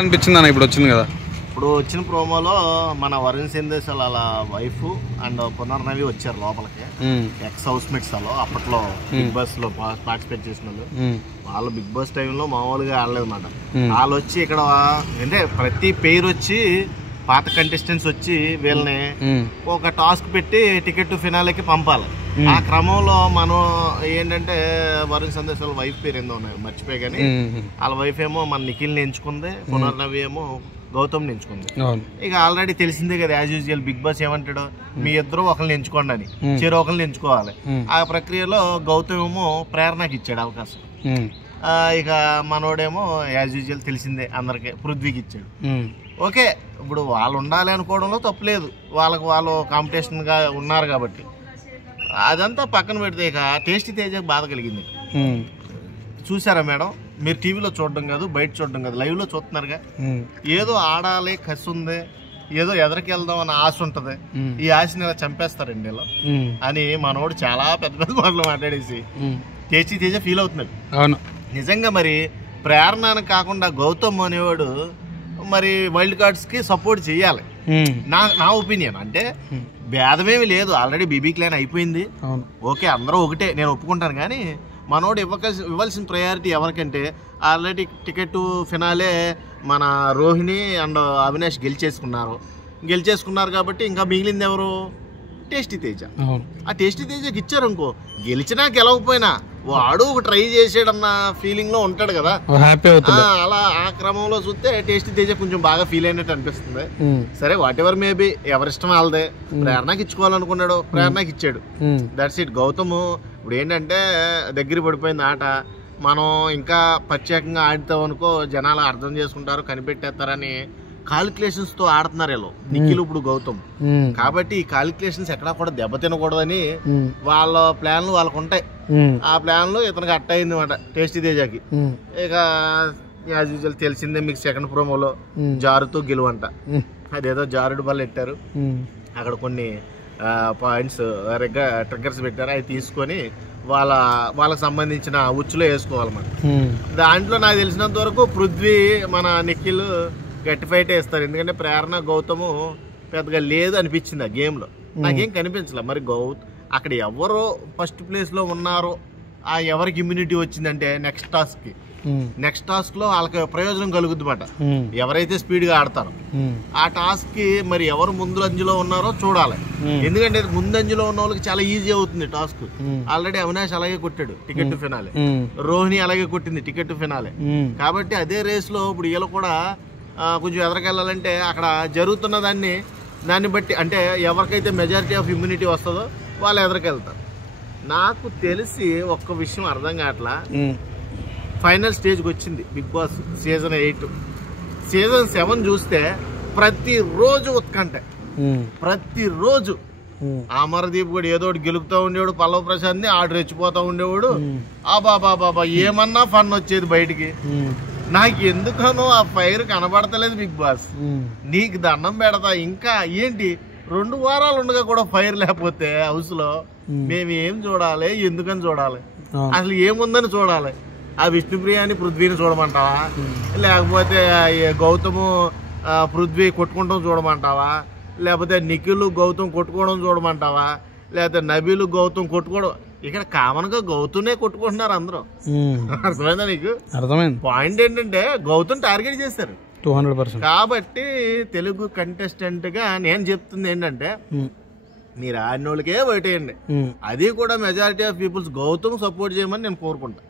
అనిపించింది అన్న ఇప్పుడు వచ్చింది కదా. ఇప్పుడు వచ్చిన ప్రోమోలో మన వరుణ్ సందేశాల వాళ్ళ వైఫ్ అండ్ పునర్నవి వచ్చారు లోపలికి. ఎక్స్ హౌస్ మేట్స్ లో అప్పట్లో బిగ్ బాస్ లో పార్టిసిపేట్ చేసిన వాళ్ళు బిగ్ బాస్ టైంలో మామూలుగా ఆడలేదు అన్నమాట. వాళ్ళు వచ్చి ఇక్కడ అంటే ప్రతి పేరు వచ్చి పాత కంటెస్టెంట్స్ వచ్చి వీళ్ళని ఒక టాస్క్ పెట్టి టికెట్ టు ఫినాలేకి పంపాలి. ఆ క్రమంలో మనం ఏంటంటే వరుణ్ సందేశ్ వాళ్ళ వైఫ్ పేరు ఏందో ఉన్నాయి మర్చిపోయి, కానీ వాళ్ళ వైఫ్ ఏమో మన నిఖిల్ని ఎంచుకుంది, పునర్నవి ఏమో గౌతమ్ ఎంచుకుంది. ఇక ఆల్రెడీ తెలిసిందే కదా, యాజ్ యూజువల్ బిగ్ బాస్ ఏమంటాడు, మీ ఇద్దరు ఒకరిని ఎంచుకోండి అని, చెరో ఒకరిని ఎంచుకోవాలి. ఆ ప్రక్రియలో గౌతమ్ ఏమో ప్రేరణకి ఇచ్చాడు అవకాశం. ఇక మనోడేమో యాజ్ యూజువల్ తెలిసిందే అందరికి పృథ్వీకి ఇచ్చాడు. ఓకే, ఇప్పుడు వాళ్ళు ఉండాలి అనుకోవడంలో తప్పులేదు, వాళ్ళకు వాళ్ళు కాంపిటీషన్ గా ఉన్నారు కాబట్టి. అదంతా పక్కన పెడితే ఇక టేస్టీ తేజకు బాధ కలిగింది. చూసారా మేడం, మీరు టీవీలో చూడడం కాదు, బయట చూడడం కాదు, లైవ్ లో చూస్తున్నారుగా. ఏదో ఆడాలి కసి ఉంది, ఏదో ఎదరికి వెళ్దాం అన్న ఆశ ఉంటది, ఈ ఆశని ఇలా చంపేస్తారండి ఇలా అని మనోడు చాలా పెద్ద పెద్ద మాటలు మాట్లాడేసి టేస్టీ తేజ ఫీల్ అవుతున్నాడు. అవును, నిజంగా మరి ప్రేరణను కాకుండా గౌతమ్ అనేవాడు మరి వైల్డ్ కార్డ్స్ కి సపోర్ట్ చేయాలి. నా ఒపీనియన్ అంటే భేదమేమి లేదు, ఆల్రెడీ బీబీ క్లాన్ అయిపోయింది. ఓకే, అందరూ ఒకటే, నేను ఒప్పుకుంటాను. కానీ మనోడు ఇవ్వాల్సిన ప్రయారిటీ ఎవరికంటే ఆల్రెడీ టికెట్ ఫినాలే మన రోహిణి అండ్ అవినాష్ గెలిచేసుకున్నారు కాబట్టి ఇంకా మిగిలింది ఎవరు? టేస్టీ తేజ. ఆ టేస్టీ తేజకి ఇచ్చారు అనుకో, గెలిచినా గెలవకపోయినా వాడు ఒక ట్రై చేసాడన్న ఫీలింగ్ లో ఉంటాడు కదా, అలా ఆ క్రమంలో చూస్తే టేస్టీ తేజ కొంచెం బాగా ఫీల్ అయినట్టు అనిపిస్తుంది. సరే, వాట్ ఎవర్ మేబీ, ఎవరిష్టం వాళ్ళదే. ప్రేరణకి ఇచ్చుకోవాలనుకున్నాడు, ప్రేరణకి ఇచ్చాడు, దట్స్ ఇట్. గౌతమ్ ఇప్పుడు ఏంటంటే దగ్గర పడిపోయింది ఆట, మనం ఇంకా ప్రత్యేకంగా ఆడుతాం అనుకో జనాలు అర్థం చేసుకుంటారు, కనిపెట్టేస్తారని కాలిక్యులేషన్స్ తో ఆడుతున్నారు వీళ్ళు, నిఖిల్ ఇప్పుడు గౌతమ్. కాబట్టి ఈ కాలిక్యులేషన్స్ ఎక్కడా కూడా దెబ్బతినకూడదని వాళ్ళ ప్లాన్లు వాళ్ళకు ఉంటాయి. ఆ ప్లాన్లు ఇతనికి అట్ట అయింది అనమాట టేస్టీ తేజకి. ఇక యాజ్ యూజువల్ తెలిసిందే మీకు, సెకండ్ ప్రోమోలో జారుతూ గెలువంట, అదేదో జారుడు బల్ల పెట్టారు, అక్కడ కొన్ని పాయింట్స్ ట్రిగ్గర్స్ పెట్టారు, అవి తీసుకొని వాళ్ళకి సంబంధించిన ఉచ్చులో వేసుకోవాలన్నమాట. దాంట్లో నాకు తెలిసినంత వరకు పృథ్వీ మన నిఖిల్ గట్టి ఫైట్ వేస్తారు, ఎందుకంటే ప్రేరణ గౌతము పెద్దగా లేదు అనిపించింది ఆ గేమ్లో, నాకేం కనిపించలే. మరి అక్కడ ఎవరు ఫస్ట్ ప్లేస్లో ఉన్నారో ఆ ఎవరికి ఇమ్యూనిటీ వచ్చిందంటే నెక్స్ట్ టాస్క్ లో వాళ్ళకి ప్రయోజనం కలుగుద్దిమాట. ఎవరైతే స్పీడ్ గా ఆడతారో ఆ టాస్క్ కి మరి ఎవరు ముందంజలో ఉన్నారో చూడాలి, ఎందుకంటే ముందంజలో ఉన్న వాళ్ళకి చాలా ఈజీ అవుతుంది టాస్క్. ఆల్రెడీ అవినాష్ అలాగే కొట్టాడు టికెట్ టు ఫినాలే, రోహిణి అలాగే కొట్టింది టికెట్ టు ఫినాలే. కాబట్టి అదే రేస్ లో ఇప్పుడు వీళ్ళు కూడా కొంచెం ఎదరికెళ్ళాలంటే అక్కడ జరుగుతున్న దాన్ని బట్టి, అంటే ఎవరికైతే మెజారిటీ ఆఫ్ ఇమ్యూనిటీ వస్తుందో వాళ్ళు ఎదరికెళ్తారు. నాకు తెలిసి ఒక్క విషయం అర్థం కావట్లా, ఫైనల్ స్టేజ్కి వచ్చింది బిగ్ బాస్ సీజన్ 8. సీజన్ 7 చూస్తే ప్రతిరోజు ఉత్కంఠ, ప్రతిరోజు అమర్దీప్ కూడా ఏదో ఒకటి గెలుపుతూ ఉండేవాడు, పల్లవ్ ప్రసాద్ ని ఆడు రెచ్చిపోతూ ఉండేవాడు. బాబా ఏమన్నా ఫన్ వచ్చేది బయటికి. నాకు ఎందుకనో ఆ ఫైర్ కనబడతలేదు బిగ్ బాస్, నీకు దండం పెడతా. ఇంకా ఏంటి 2 వారాలు ఉండగా కూడా ఫైర్ లేకపోతే హౌస్ లో మేము ఏం చూడాలి, ఎందుకని చూడాలి, అసలు ఏముందని చూడాలి? ఆ విష్ణుప్రియాని పృథ్వీని చూడమంటావా, లేకపోతే గౌతము పృథ్వీ కొట్టుకుంటాం చూడమంటావా, లేకపోతే నిఖిల్ గౌతమ్ కొట్టుకోవడం చూడమంటావా, లేకపోతే నబీలు గౌతమ్ కొట్టుకోవడం? ఇక్కడ కామన్ గా గౌతమ్నే కొట్టుకుంటున్నారు అందరూ. అర్థమైందా నీకు? అర్థమైంది. పాయింట్ ఏంటంటే గౌతమ్ టార్గెట్ చేస్తారు 200%. కాబట్టి తెలుగు కంటెస్టెంట్ గా నేను చెప్తుంది ఏంటంటే మీరు ఆడినోళ్ళకే ఓటేయండి, అది కూడా majority of peoples Gautam support చేయమని నేను కోరుకుంటా.